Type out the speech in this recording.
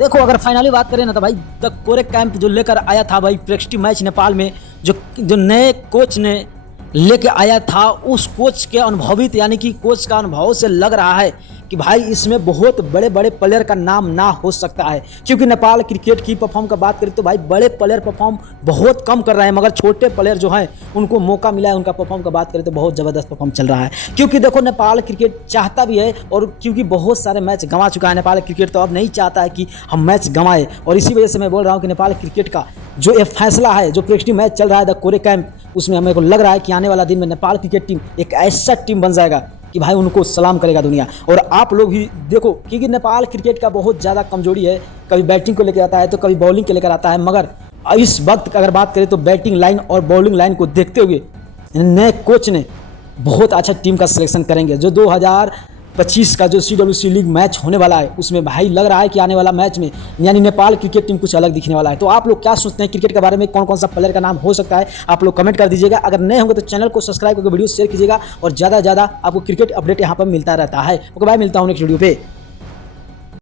देखो अगर फाइनली बात करें ना तो भाई द कोरे कैंप जो लेकर आया था भाई प्रेस्टी मैच नेपाल में, जो नए कोच ने लेके आया था, उस कोच के अनुभवित यानी कि कोच का अनुभव से लग रहा है कि भाई इसमें बहुत बड़े बड़े प्लेयर का नाम ना हो सकता है। क्योंकि नेपाल क्रिकेट की परफॉर्म का बात करें तो भाई बड़े प्लेयर परफॉर्म बहुत कम कर रहे हैं, मगर छोटे प्लेयर जो हैं उनको मौका मिला है, उनका परफॉर्म का बात करें तो बहुत ज़बरदस्त परफॉर्म चल रहा है। क्योंकि देखो नेपाल क्रिकेट चाहता भी है, और क्योंकि बहुत सारे मैच गंवा चुका है नेपाल क्रिकेट, तो अब नहीं चाहता है कि हम मैच गंवाएं। और इसी वजह से मैं बोल रहा हूँ कि नेपाल क्रिकेट का जो ये फैसला है, जो प्रेस्टी मैच चल रहा है द कोरे कैंप, उसमें हमें को लग रहा है कि आने वाला दिन में नेपाल क्रिकेट टीम एक ऐसा टीम बन जाएगा कि भाई उनको सलाम करेगा दुनिया। और आप लोग भी देखो, क्योंकि नेपाल क्रिकेट का बहुत ज़्यादा कमजोरी है, कभी बैटिंग को लेकर आता है तो कभी बॉलिंग को लेकर आता है, मगर इस वक्त अगर बात करें तो बैटिंग लाइन और बॉलिंग लाइन को देखते हुए नए कोच ने बहुत अच्छा टीम का सिलेक्शन करेंगे। जो 2025 का जो CWC लीग मैच होने वाला है, उसमें भाई लग रहा है कि आने वाला मैच में यानी नेपाल क्रिकेट टीम कुछ अलग दिखने वाला है। तो आप लोग क्या सोचते हैं क्रिकेट के बारे में, कौन कौन सा प्लेयर का नाम हो सकता है, आप लोग कमेंट कर दीजिएगा। अगर नए होंगे तो चैनल को सब्सक्राइब करके वीडियो शेयर कीजिएगा, और ज़्यादा से ज़्यादा आपको क्रिकेट अपडेट यहाँ पर मिलता रहता है। ओके भाई, मिलता हूँ नेक्स्ट वीडियो पे।